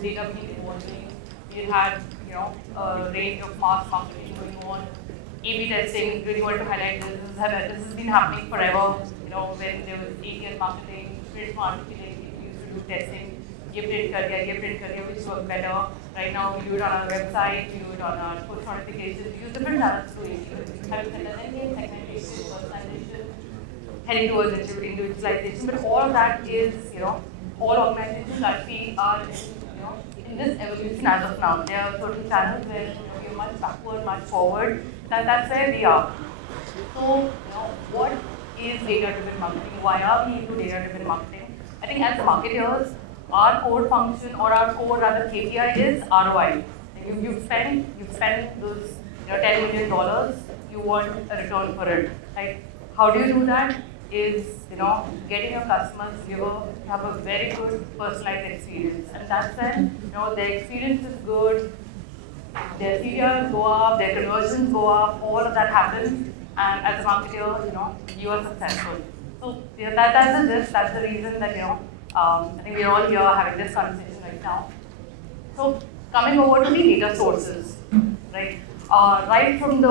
data being evolving. We had, a range of mass marketing going on. A/B testing, really want to highlight this. This has been happening forever. When there was ATL marketing, print marketing, we used to do testing. ये print करिए, which work better. Right now, we do it on our website, we do it on our push notifications, we use different channels to it. Having said that, segmentation, personalization, heading towards individualization, but all of that is, all organizations actually are, in this evolution as of now. There are certain channels where we are much backward, much forward. That's where we are. So, what is data-driven marketing? Why are we into data-driven marketing? I think as marketers, our core function or our core rather KPI is ROI. You spend those $10 million, you want a return for it. Right? How do you do that? Is getting your customers to have a very good personalized experience, and that's when their experience is good, their CTRs go up, their conversions go up, all of that happens, and as a marketer, you are successful. So that's the reason that I think we're all here having this conversation right now. So coming over to the data sources, right? Right from the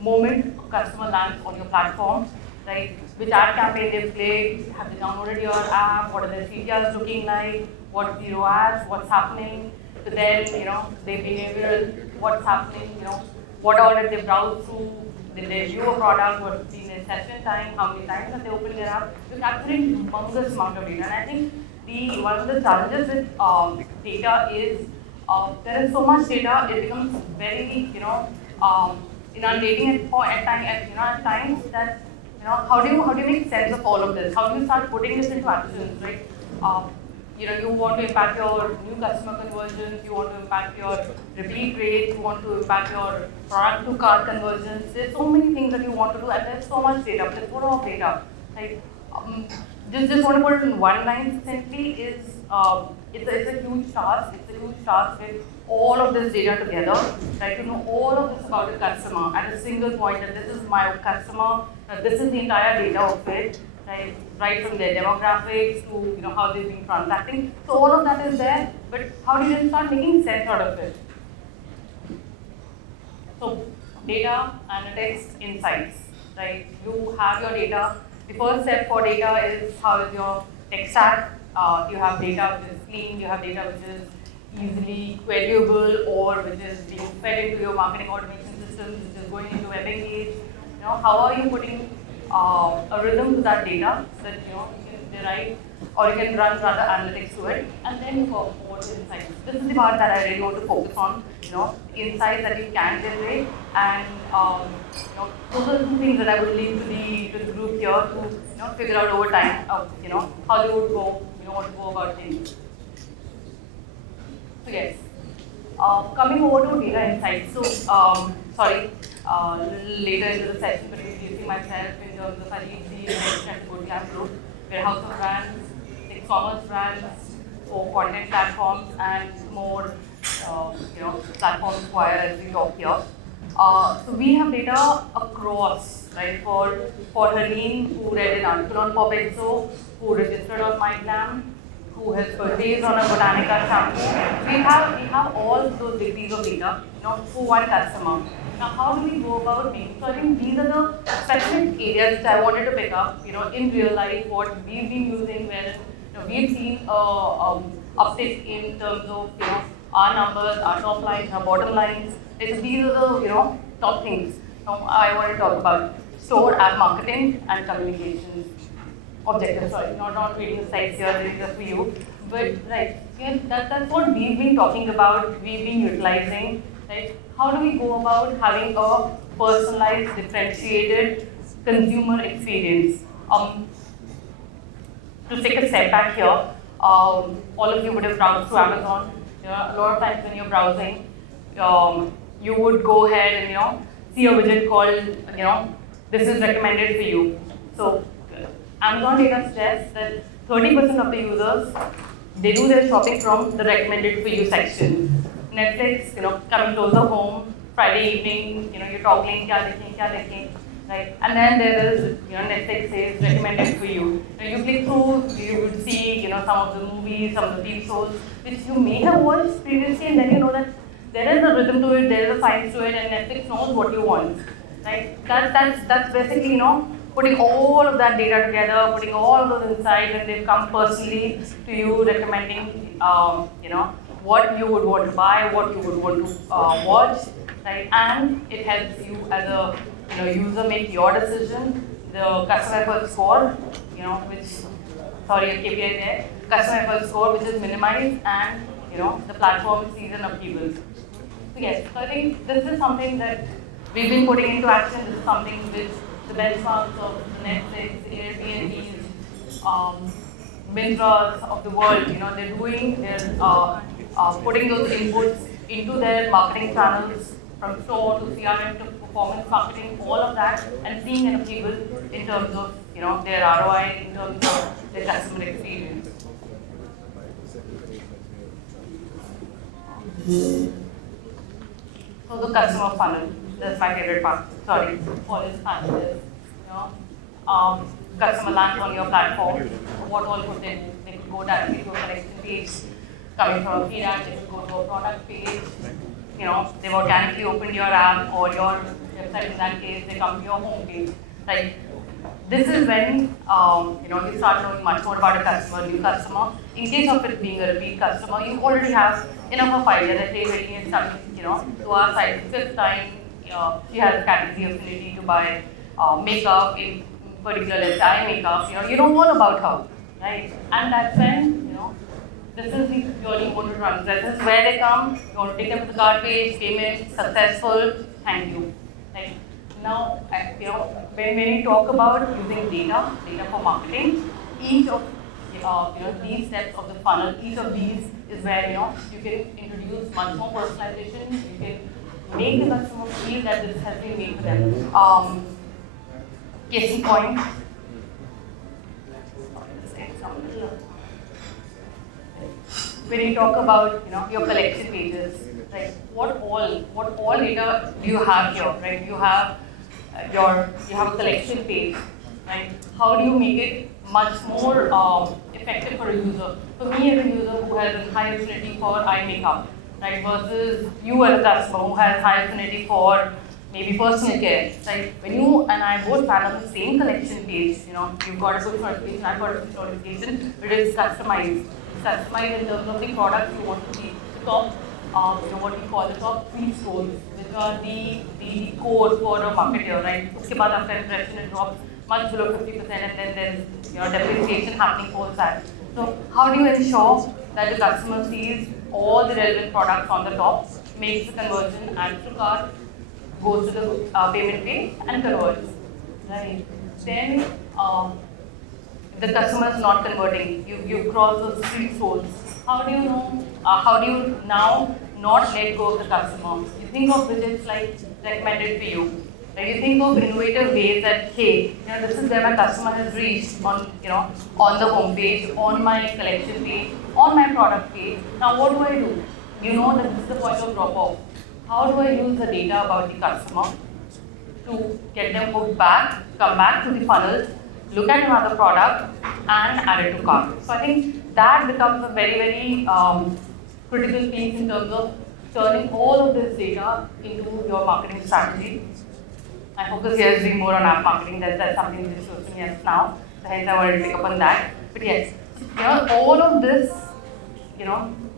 moment a customer lands on your platform, right? Which ad campaign they've played, have they downloaded your app, what are their CTRs looking like, what zero ads, what's happening, to then, their behavioral, what's happening, what all did they browse through, did they view a product, what's been their session time, how many times have they opened their app. You're capturing humongous amount of data. And I think one of the challenges with data is there is so much data, it becomes very, inundating at times that, how do you make sense of all of this? How do you start putting this into actions, right? You want to impact your new customer conversions, you want to impact your repeat rates, you want to impact your product to cart conversions. There's so many things that you want to do, and there's so much data. There's a lot of data. Right? Just want to put it in one line simply is it's a huge task. It's a huge task with all of this data together, right? To know all of this about a customer at a single point, that this is my customer, this is the entire data of it. Right from their demographics to how they've been transacting. So all of that is there, but how do you then start making sense out of it? So data, analytics, insights, right? You have your data. The first step for data is how is your tech stack. You have data which is clean, you have data which is easily queryable or which is being fed into your marketing automation systems, which is going into WebEngage. How are you putting a rhythm to that data so that you can derive or you can run rather analytics to it, and then you go more to insights. This is the part that I really want to focus on. Insights that you can generate, and those are the two things that I would leave to the group here to figure out over time of how they would go want to go about things. So yes, coming over to data insights. So later into the session, but introducing myself in terms of I lead the innovation at Good Glamm Group. We're a house of brands, e-commerce brands for content platforms and more, platforms acquire as we talk here. So we have data across, right? For Harleen, who read an article on Popexo, who registered on MyGlamm, who has purchased on a Botanica shampoo. We have all those degrees of data, for one customer. Now, how do we go about being? So I think these are the specific areas that I wanted to pick up, in real life, what we've been using, where we've seen uptick in terms of our numbers, our top lines, our bottom lines. These are the top things I want to talk about. Store, app marketing, and communications objectives. Sorry, not reading the slides here, this is just for you. But right, that's what we've been talking about, we've been utilizing. Right? How do we go about having a personalized, differentiated consumer experience? To take a step back here, all of you would have browsed through Amazon. A lot of times when you're browsing, you would go ahead and see a widget called this is recommended for you. So Amazon data suggests that 30% of the users, they do their shopping from the recommended for you section. Netflix, coming closer home, Friday evening, you're toggling, kya dekhen. right? And then there is, Netflix is recommended for you. Now you click through, you would see, some of the movies, some of the TV shows, which you may have watched previously, and then you know that there is a rhythm to it, there is a science to it, and Netflix knows what you want, right? That's basically, putting all of that data together, putting all of those insights, and they've come personally to you, recommending, what you would want to buy, what you would want to watch, right? And it helps you as a user make your decision. The customer effort score, which KPI there, customer effort score, which is minimized, and the platform sees an upheaval. So yes, so I think this is something that we've been putting into action. This is something which the benchmarks of Netflix, Airbnbs, Mintras of the world, they're doing. They're putting those inputs into their marketing channels, from store to CRM to performance marketing, all of that, and seeing an upheaval in terms of their ROI, in terms of their customer experience. So the customer funnel, that's my favorite part. Sorry, follows funnel is, customer lands on your platform. What all could they do? They could go directly to a collection page, coming from a feed ad, they could go to a product page. They've organically opened your app or your website. In that case, they come to your home page. Right? This is when you start knowing much more about a customer, new customer. In case of it being a repeat customer, you already have enough of idea that they when is coming, to our site fifth time. She has a category affinity to buy makeup, in particular, let's say eye makeup. You know all about her, right? And that's when this is the journey you want to run. This is where they come. You want to take them to the cart page, payment, successful, thank you. Right? Now, when we talk about using data for marketing, each of these steps of the funnel, each of these is where you can introduce much more personalization. You can make the customer feel that this has been made for them. Case in point. When you talk about your collection pages, right? What all data do you have here, right? You have you have a collection page, right? How do you make it much more effective for a user? For me as a user who has a high affinity for eye makeup, right? Versus you as a customer who has high affinity for maybe personal care, right? When you and I both plan on the same collection page, you've got a push notification, I've got a push notification, but it's customized. Customized in terms of the products you want to see. The top, what we call the top 3 stores, which are the core for a marketer, right? Uske baad after impression it drops much below 50%, and then there's depreciation happening post that. So how do you ensure that the customer sees all the relevant products on the top, makes the conversion, adds to cart, goes to the payment page, and converts, right? Then the customer is not converting. You cross those 3 stores. How do you know? How do you now not let go of the customer? You think of widgets like recommended for you. Right? You think of innovative ways that hey, this is where my customer has reached on on the home page, on my collection page, on my product page. Now what do? You know that this is the point of drop off. How do I use the data about the customer to get them hooked back, come back to the funnel, look at another product, and add it to cart? So I think that becomes a very, very critical piece in terms of turning all of this data into your marketing strategy. My focus here is being more on app marketing. That's something which is close to me as now. So hence I wanted to pick up on that. But yes, all of this,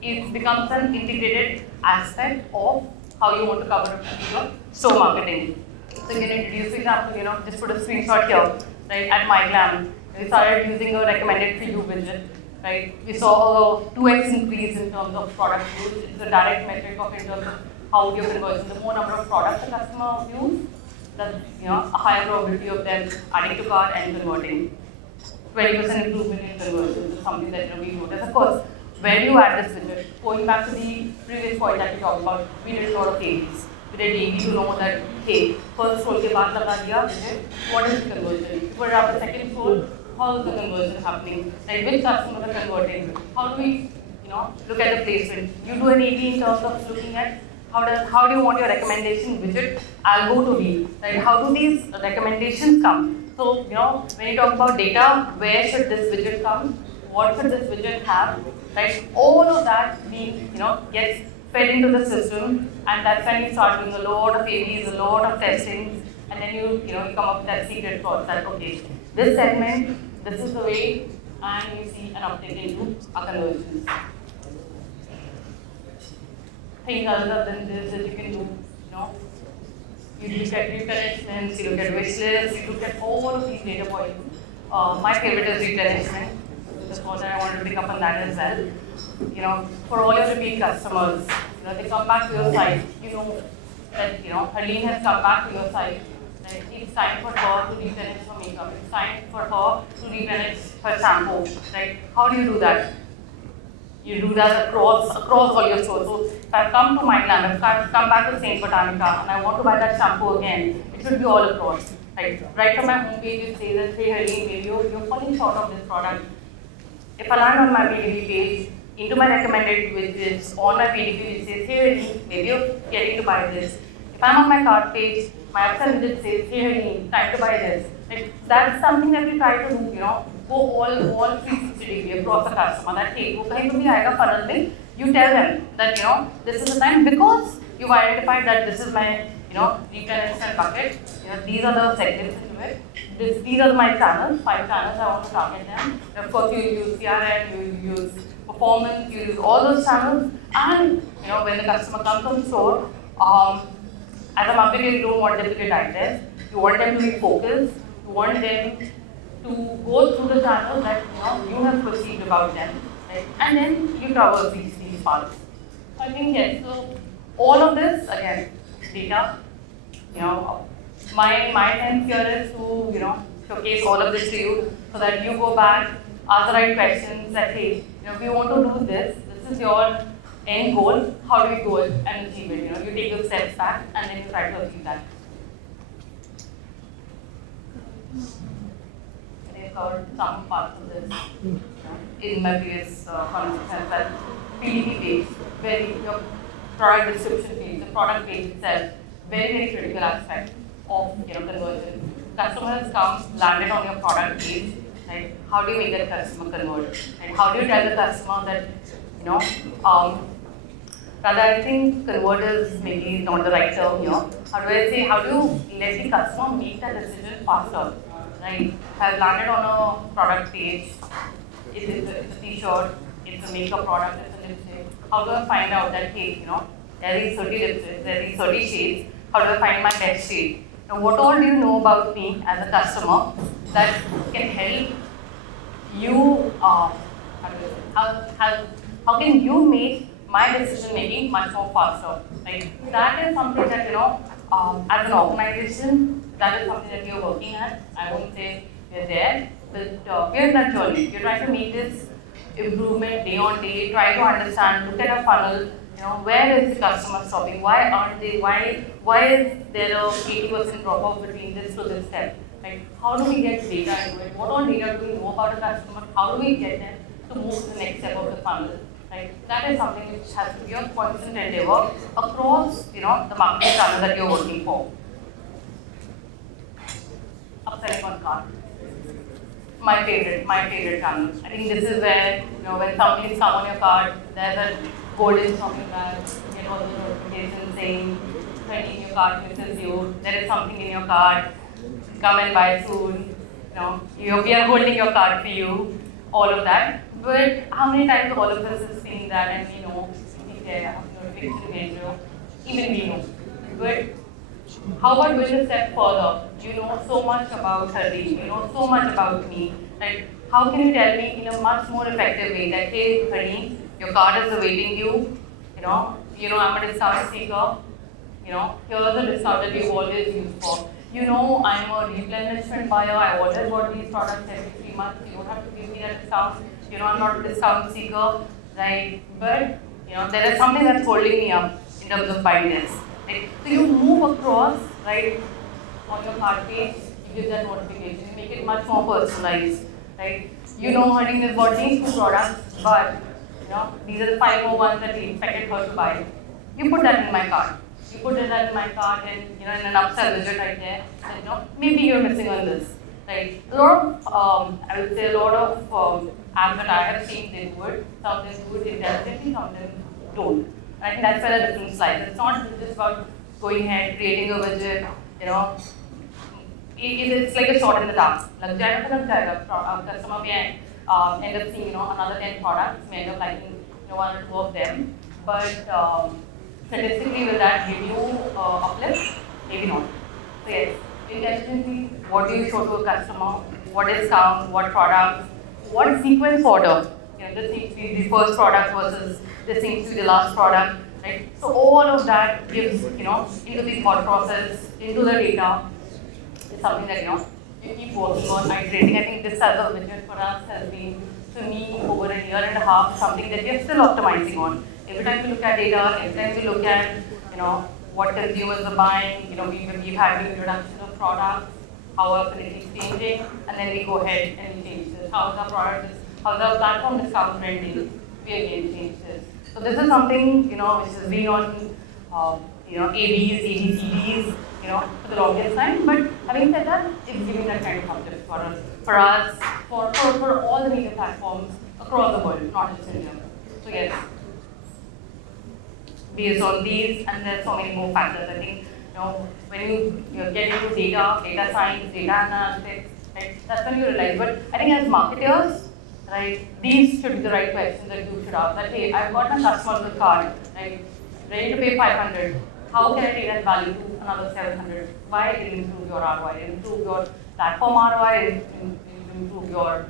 it becomes an integrated aspect of how you want to cover your store marketing. So you can introduce, for example, just put a screenshot here, right? At Good Glamm, we started using a recommended for you widget, right? We saw a 2x increase in terms of product use. It's a direct metric of in terms of how your conversion. The more number of products the customer use, a higher probability of them adding to cart and converting. 20% improvement in conversion is something that we noticed. Of course, where do you add this widget? Going back to the previous point that we talked about, we did a lot of A/Bs. We did A/B to know that, hey, first scroll ke baad laga diya widget, what is the conversion? But after second scroll, how is the conversion happening? Like which customers are converting? How do we, look at the placement? You do an A/B in terms of looking at How do you want your recommendation widget? I'll go to D. Right? How do these recommendations come? So when you talk about data, where should this widget come? What should this widget have? Right? All of that being gets fed into the system, and that's when you start doing a lot of ABs, a lot of testing, and then you come up with that secret sauce that okay, this segment, this is the way, and you see an uptick into our conversions. Things other than this that you can do, you look at replenishments, you look at wish lists, you look at all of these data points. My favorite is replenishment. Just thought that I wanted to pick up on that as well. For all your repeat customers, they come back to your site. You know that Harleen has come back to your site. Right? It's time for her to replenish her makeup. It's time for her to replenish her shampoo. Right? How do you do that? You do that across all your stores. So if I come to my Glamm, if I come back to Saint Botanica and I want to buy that shampoo again, it should be all across. Right from my homepage, it says that hey Harleen, maybe you're falling short of this product. If I land on my PDP page, into my recommended widgets, on my PDP which says hey Harleen, maybe you're getting to buy this. If I'm on my cart page, my upsell widget says hey Harleen, time to buy this. That's something that we try to do, go all 360 degree across the customer. That hey, wo kahin bhi aayega funnel mein, you tell them that this is the time because you've identified that this is my replenishment bucket. These are the segments into it. These are my channels, 5 channels I want to target them. Of course, you use CRM, you use performance, you use all those channels. And when the customer comes from the store, as a marketer, you don't want them to get digressed. You want them to be focused. You want them to go through the channels that you have perceived about them, right? And then you traverse these parts. So I think yes. So all of this again, data. My sense here is to showcase all of this to you so that you go back, ask the right questions. That hey, we want to do this. This is your end goal. How do we go and achieve it? You take those steps back and then you try to achieve that. Covered some parts of this in my previous conversation, but PDP page, where your product description page, the product page itself, very critical aspect of conversion. Customers come, landed on your product page, right? How do you make that customer convert? And how do you tell the customer that rather I think convert is maybe not the right term here. How do I say? How do you let the customer make that decision faster? Right, have landed on a product page. It's a t-shirt, it's a makeup product, it's a lipstick. How do I find out that hey, there are these 30 lipsticks, there are these 30 shades. How do I find my best shade? Now, what all do you know about me as a customer that can help you? How can you make my decision making much more faster? Right? That is something that as an organization. That is something that we are working at. I won't say we're there, but we're in that journey. We're trying to make this improvement day on day, try to understand, look at a funnel, where is the customer stopping? Why aren't they? Why is there a 80% drop off between this to this step? Right? How do we get data into it? What all data do we know about a customer? How do we get them to move to the next step of the funnel? Right? That is something which has to be a constant endeavor across the marketing channels that you're working for. Upselling on cart. My favorite channel. I think this is where when somebody's come on your cart, there's a golden shopping bag, you get all the notifications saying in your cart misses you, there is something in your cart, come and buy soon, we are holding your cart for you, all of that. But how many times all of us have seen that and we know, notification even we know. But how about going a step further? You know so much about Harleen, you know so much about me. Like, how can you tell me in a much more effective way that, hey, Harleen, your card is awaiting you, I'm a discount seeker, here's a discount that we've always used for. I'm a replenishment buyer, I always bought these products every 3 months, you don't have to give me that discount, I'm not a discount seeker, right? But, there is something that's holding me up in terms of buying this. Right? So you move across, right, on your card page, you give that notification, make it much more personalized, right? Harleen has bought these 2 products, but these are the 5 more ones that we expected her to buy. you put that in my cart. You put that in my cart and in an upsell widget right there, and maybe you're missing on this. Right? A lot of, I would say a lot of apps that I have seen, they do it. Some of them do it intelligently, some of them don't. I think that's where the difference lies. It's not just about going ahead, creating a widget, it's like a shot in the dark. Lag jayega to lag jayega. Customer may end up seeing another 10 products, may end up liking one or two of them. But statistically, will that give you uplift? Maybe not. So yes, intelligently, what do you show to a customer? What discount? What products? What sequence order? This needs to be the first product versus this needs to be the last product, right? So all of that gives, into the thought process, into the data, is something that you keep working on, iterating. I think this as a widget for us has been, to me, over a year and a half, something that we're still optimizing on. Every time we look at data, every time we look at, what consumers are buying, we've had new introduction of products, how often it keeps changing, and then we go ahead and we change this. How the platform discover trending, we again change this. So this is something, which has been on, ABs, ABCDs, for the longest time. But having said that, it's giving that kind of uplift for us, for all the media platforms across the world, not just India. So yes, based on these, and there's so many more factors. I think, when you get into data science, data analytics, right, that's when you realize. But I think as marketers, right, these should be the right questions that you should ask. That, hey, I've got my customer card, right, ready to pay 500. How can I take that value to another 700? Why? It will improve your ROI, it will improve your platform ROI, it will improve your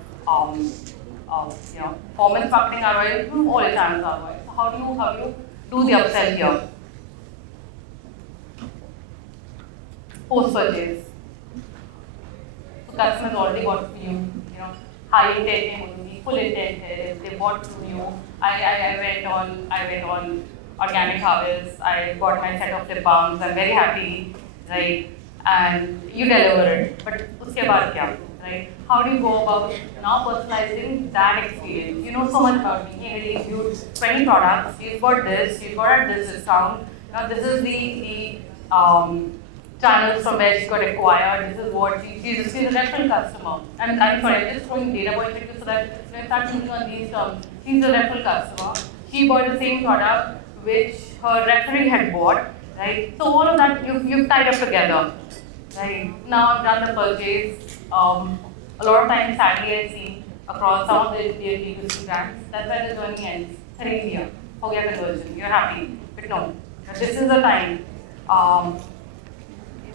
performance marketing ROI, it will improve all your channels ROI. So how do you do the upsell here? Post-purchase. So customers already bought from you, high intent, full intent, they bought from you. I went on organic harvest, I got my set of lip balms, I'm very happy, right? And you deliver it. But uske baad kya? Right? How do you go about now personalizing that experience? You know so much about me. Hey, you reviewed 20 products, you've got this, you've got at this discount. Now this is the channels from where she got acquired. This is what she's a referral customer. I'm sorry, I'm just throwing data points at you so that you start thinking on these terms. She's a referral customer. She bought the same product which her referee had bought, right? So all of that you've tied up together, right? Now I've done the purchase. A lot of times, sadly, I see across some of the B2C brands, that's where the journey ends. 3 years, forget conversion, you're happy. But no, this is the time.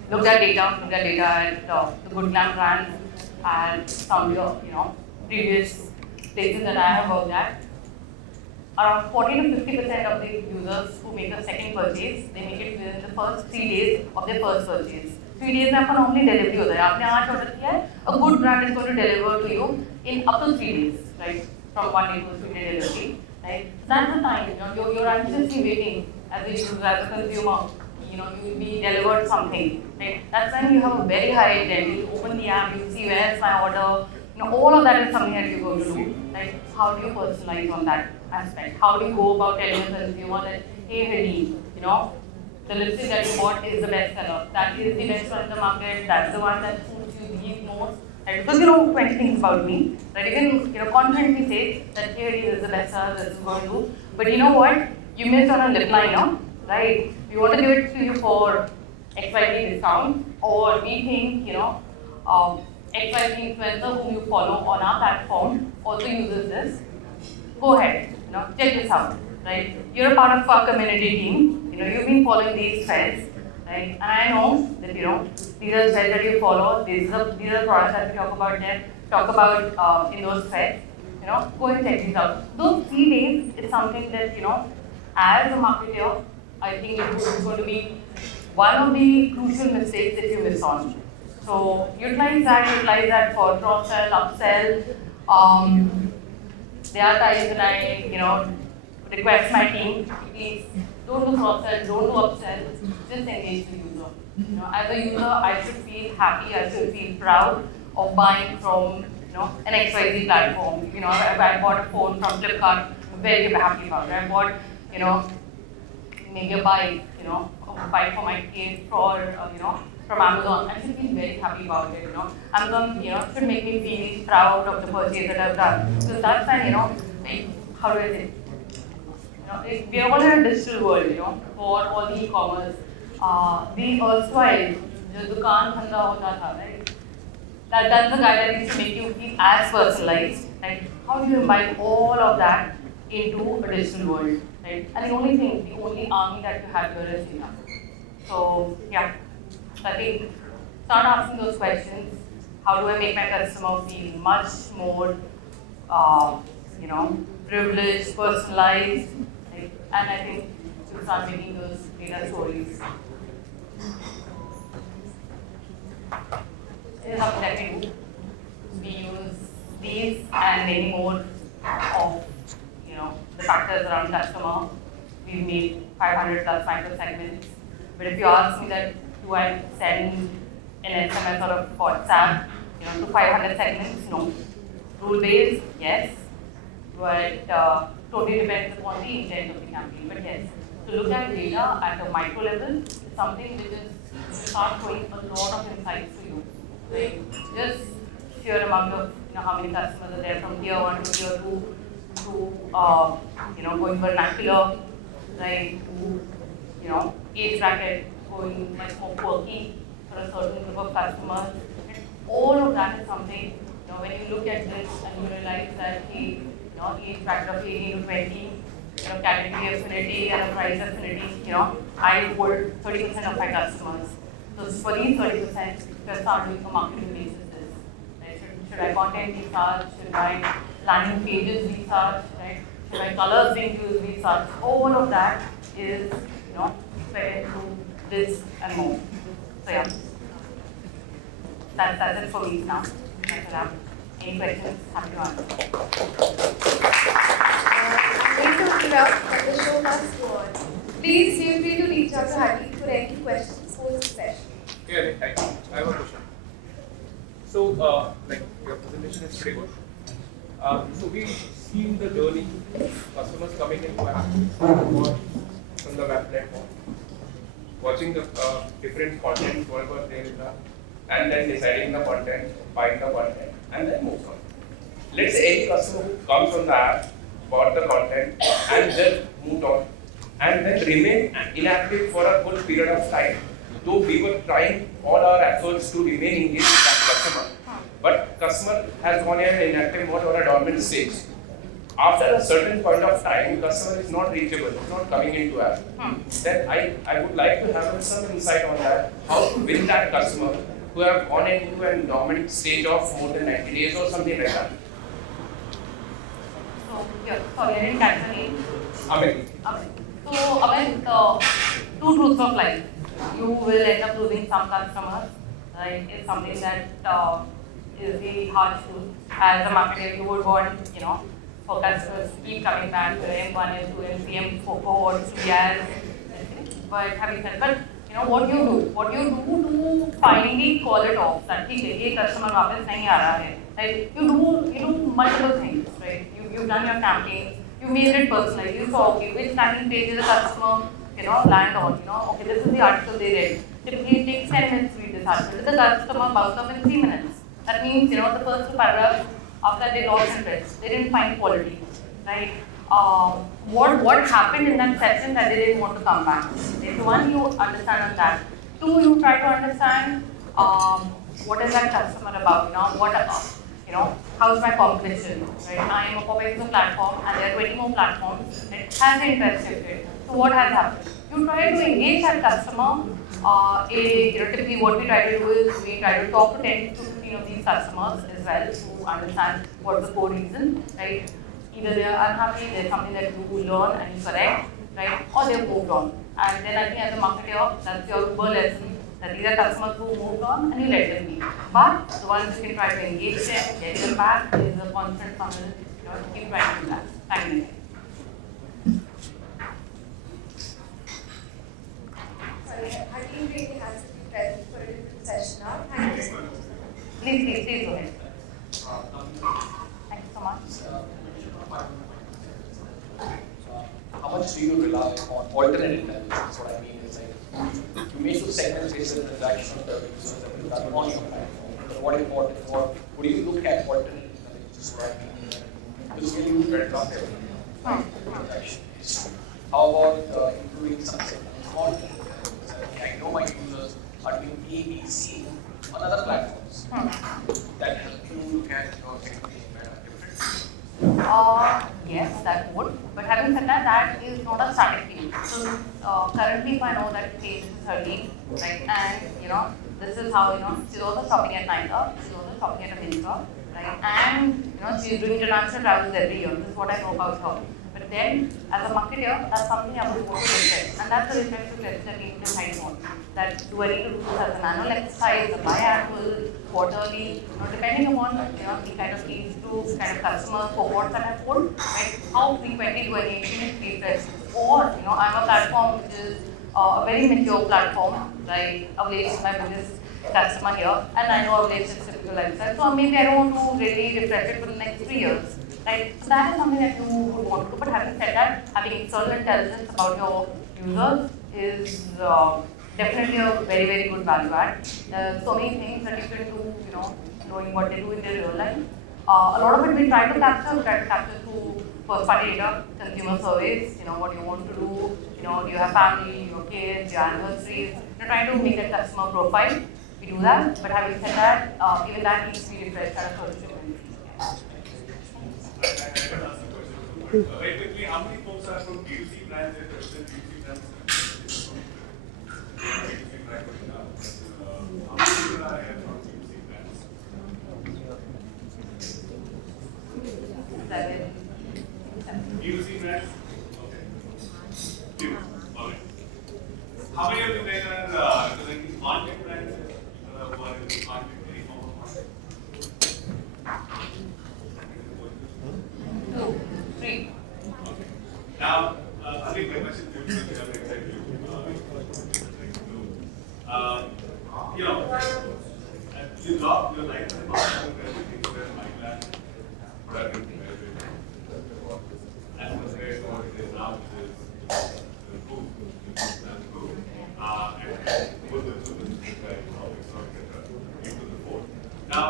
Look at data at the Good Glamm brand and some of your previous places that I have worked at. Around 40 to 50% of the users who make a second purchase, they make it within the first 3 days of their first purchase. 3 days में आपका normally delivery होता है. आपने आज order किया है, a good brand is going to deliver to you in up to 3 days, right? From 1 day to 3 day delivery, right? So that's the time. You're anxiously waiting as a user, as a consumer. You will be delivered something, right? That's when you have a very high intent. You open the app, you see where's my order. All of that is something that you're going to do, right? How do you personalize on that aspect? How do you go about telling the consumer that, hey, Harleen, the lipstick that you bought is the best seller. That is the best one in the market. That's the one that suits you the most. Right? Because you know 20 things about me. Right? You can confidently say that here it is the best seller, this is going to do. But you know what? You missed on a lip liner, right? We want to give it to you for XYZ discount, or we think XYZ influencer whom you follow on our platform also uses this. Go ahead, check this out. Right? You're a part of our community team. You've been following these threads, right? And I know that these are threads that you follow. These are products that we talk about in those threads. Go and check these out. Those 3 days is something that as a marketer, I think it's going to be one of the crucial mistakes that you miss on. So utilize that for cross-sell, upsell. There are times that I request my team, please don't do cross-sell, don't do upsell, just engage the user. As a user, I should feel happy, I should feel proud of buying from an XYZ platform. I bought a phone from Flipkart, very happy about it. I bought maybe a bike, a bike for my kid from Amazon. I should be very happy about it, Amazon, should make me feel proud of the purchase that I've done. So that's when, like, how do I say? We are all in a digital world, for all the e-commerce. The erstwhile, जो दुकान धंधा होता था, right? That's the guy that needs to make you feel as personalized, right? How do you combine all of that into a digital world, right? And the only army that you have here is enough. So yeah, so I think start asking those questions. How do I make my customer feel much more, privileged, personalized, right? And I think you start making those data stories. This is how we use these and many more of the factors around customer. We've made 500 plus micro segments. But if you ask me that do I send an SMS or a WhatsApp to 500 segments, no. Rule based, yes. But totally depends upon the intent of the campaign. But yes, to look at data at a micro level is something which is start showing a lot of insights to you. Right? Just sheer amount of how many customers are there from tier 1 to tier 2 to going vernacular, right? To age bracket going much more quirky for a certain group of customers. And all of that is something when you look at this and you realize that the age bracket of 18 to 20, category affinity and price affinity, I hold 30% of my customers. So for these 30%, just start doing a marketing basis. Right? Should I content be such? Should my landing pages be such? Right? Should my colors being used be such? All of that is fed into this and more. So yeah, that's it for me now. Any questions? Happy to answer. Going to wrap up, and the show must go on. Please feel free to reach out to Harleen for any questions post the session. Yeah, thank you. I have a question. So, your presentation is pretty good. So we've seen the journey, customers coming into our app from the web platform, watching the different content, whatever there is, and then deciding the content, buying the content, and then move on. Let's say any customer who comes on the app, bought the content, and then moved on, and then remain inactive for a good period of time. Though we were trying all our efforts to remain engaged with that customer, but customer has gone in inactive mode or a dormant stage. After a certain point of time, customer is not reachable, is not coming into app. Then I would like to have some insight on that, how to win that customer who have gone into a dormant stage of more than 90 days or something like that. So, sorry, I didn't catch the name. Amit. So, Amit, two truths of life. You will end up losing some customers, right? It's something that is really harsh truth. As a marketer, you would want, for customers to keep coming back to M1, M2, M3, M4 cohorts, years. But having said that, what you do to finally call it off, that this customer वापस नहीं आ रहा है, right? You do multiple things, right? You've done your campaigns, you made it personalized, you saw, okay, which landing page is the customer, land on, okay, this is the article they read. Typically it takes 10 minutes to read this article. The customer bounced up in 3 minutes. That means, the first two paragraphs, after that they lost interest. They didn't find quality, right? What happened in that session that they didn't want to come back? Okay, so one, you understand on that. Two, you try to understand what is that customer about, how's my competition, right? I am a popular platform and there are 20 more platforms that has interest shifted. So what has happened? You try to engage that customer. Typically what we try to do is we try to talk to 10 to 15 of these customers as well to understand what's the core reason, right? Either they are unhappy, there's something that you learn and you correct, right? Or they've moved on. And then I think as a marketer, that's your Uber lesson, that these are customers who moved on and you let them be. But the ones you can try to engage them, get them back, is a constant funnel, to keep trying to do that. Time and again. I think really has to be present for a different session now. Thank you so much. Please go ahead. Thank you so much. How much much do you rely on alternate intelligence? What I mean is like you make those segments based on the interaction of the users that will run on your platform. But what important is what do you look at alternate intelligence? What I mean is really very interaction. How about improving some segment content? I know my users are doing A, B, C on other platforms. That help you look at your technology better, different. Yes, that would. But having said that, that is not a static field. So currently, if I know that page is 13, right, and this is how she's also shopping at Nike, she's also shopping at a Mintra, right, and she's doing international travels every year. This is what I know about her. But then, as a marketer, that's something I would want to reflect, and that's the reflexive lens that we need to decide on. That do I need to do this as an annual exercise, a biannual, quarterly, depending upon the kind of leads to kind of customer cohorts that I hold, right? How frequently do I need to refresh? Or I'm a platform which is a very mature platform, right? Avlesh is my biggest customer here, and I know Avlesh's typical lifestyle. So maybe I don't want to really refresh it for the next 3 years. Right? So that is something that you would want to do. But having said that, having external intelligence about your users is definitely a very, very good value add. So many things that you can do, knowing what they do in their real life. A lot of it we try to capture through first-party data, consumer surveys, what you want to do, do you have family, your kids, your anniversaries. You're trying to make a customer profile. We do that. But having said that, even that needs to be refreshed at a certain frequency. Very quickly, how many folks are from B2C brands and represent B2C brands? B2C brand right now. How many people are here from B2C brands? 7. B2C brands? Okay. You? Okay. How many of you guys are representing content brands? Who are in content, any form of content? 2, 3. Okay. Now, I think my question to you is exactly you love your life and everything where my plan would have been as compared to what it is now, which is the book, and put the two into the fold. Now,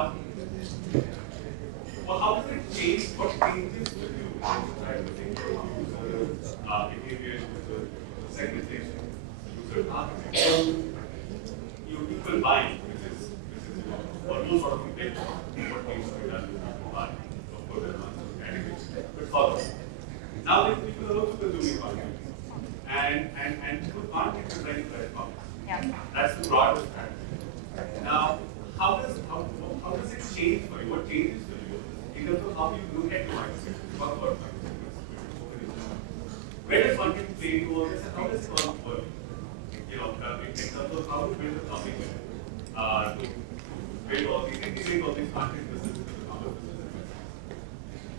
well, how does it change? What changes for you when you try to think about user behavior, user segmentation, user targeting? You people buying, which is what you sort of pick what needs to be done to buy. Of course, there are lots of categories, but follow. Now, the people are also consuming content, and people content is very platforms. Yeah. That's the broader strategy. Now, how does it change for you? What changes for you in terms of how you look at your mindset? Talk about mindset. Where does content play into all this, and how does it work for you? In terms of how to build a company, to build all these, integrate all these content businesses into the commerce business.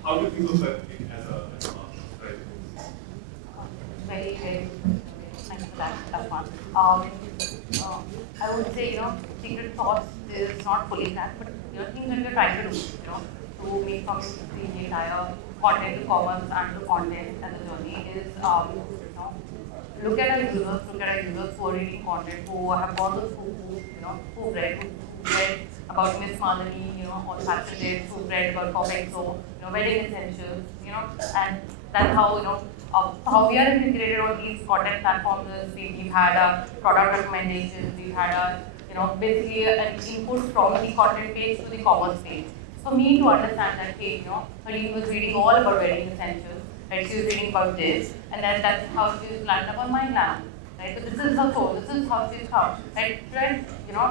How do you think of that as a right? Very, very. Thank you for that one. I would say, secret sauce is not fully that, but things that we're trying to do, to make from the entire content to commerce and to content as a journey is, look at our users who are reading content, who have gone to school, who read about Miss Madani, all the fashion tips, who read about Cofexo, wedding essentials, and that's how, how we are integrated on these content platforms is we've had product recommendations, we've had basically an input from the content page to the commerce page. For me to understand that, hey, Harleen was reading all about wedding essentials, right? She was reading about this, and then that's how she was landed up on my land, right? So this is her soul, this is how she's come, right? Should I,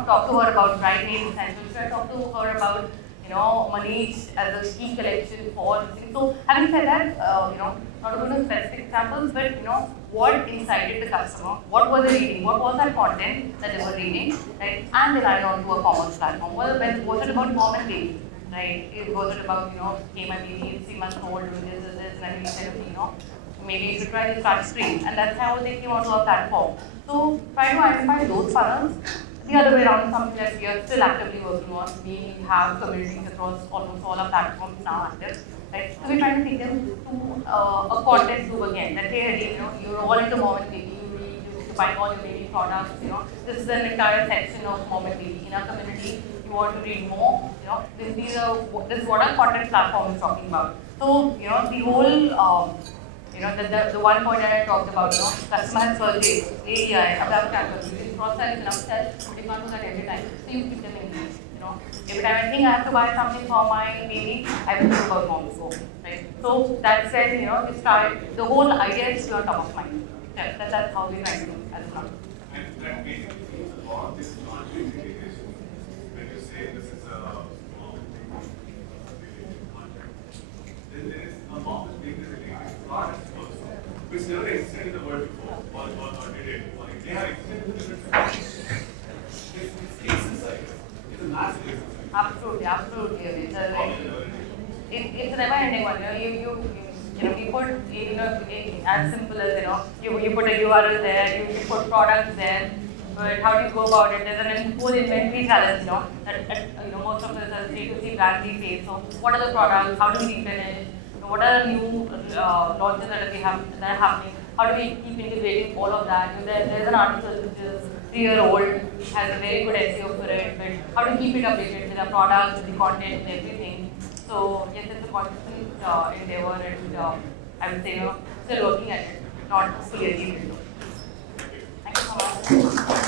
talk to her about bridesmaid essentials? Should I talk to her about, Manish as a key collection for this thing? So having said that, not going to specific examples, but what incited the customer, what was they reading, what was that content that they were reading, right? And they landed onto a commerce platform. Well, was it about mom and baby? Right? It was it about, hey, my baby is 3 months old, doing this, and we said, maybe you should try this touch screen. And that's how they came onto our platform. So try to identify those funnels. The other way around is something that we are still actively working on. We have communities across almost all our platforms now active. Right? So we're trying to take them to a content loop again. That hey, you're all into mom and baby, you need to buy all your baby products. This is an entire section of mom and baby in our community. You want to read more. This is what our content platform is talking about. So the whole. The one point that I talked about, customer has purchased, AEI, above campus, you can cross-sell, you can upsell, but you can't do that every time. So you keep them engaged. Every time I think I have to buy something for my baby, I will think about mom before, right? So that's when, we start, the whole idea is to be on top of mind. That's how we try to do as of now. And that basically means a lot of this content integration. When you say this is a small content, then there is a lot of business related products also, which never existed in the world before, or did it? Or they have existed in different products. It's exercise. It's a massive exercise. Absolutely. It's a never-ending one. We put as simple as you put a URL there, you put products there. But how do you go about it? There's an whole inventory challenge, that most of us as D2C brands we face. So what are the products? How do we replenish? What are the new launches that are happening? How do we keep integrating all of that? There's an article which is 3-year-old, has a very good SEO for it, but how to keep it updated with the products, with the content, and everything. So yes, it's a constant endeavor, and I would say still working at it, not fully achieved. Thank you so much.